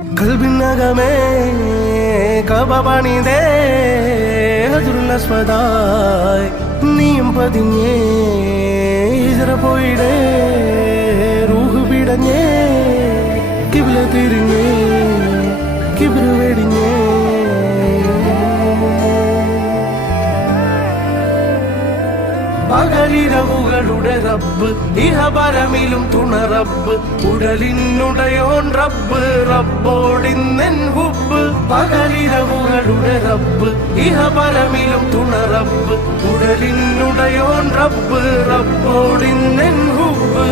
കൽബിനകമേ കബപണിതേ ഹജറുൽ നീയും പതിഞ്ഞേ ഹിജറ പോയിടേ റൂഹ് പിടഞ്ഞേ കിബ്ല തിരിഞ്ഞേ കിബ്ര വെടിഞ്ഞേ പകലിരവുകളുടെ റബ്ബ് ഇഹപരമിലും തുണ റബ്ബ് ഉടലിനുടയോൻ റബ്ബ് റബ്ബോടിന്നെൻ ഹുബ്ബ് പകലിരവുകളുടെ റബ്ബ് ഇഹപരമിലും തുണ റബ്ബ് ഉടലിനുടയോൻ റബ്ബ് റബ്ബോടിന്നെൻ ഹുബ്ബ്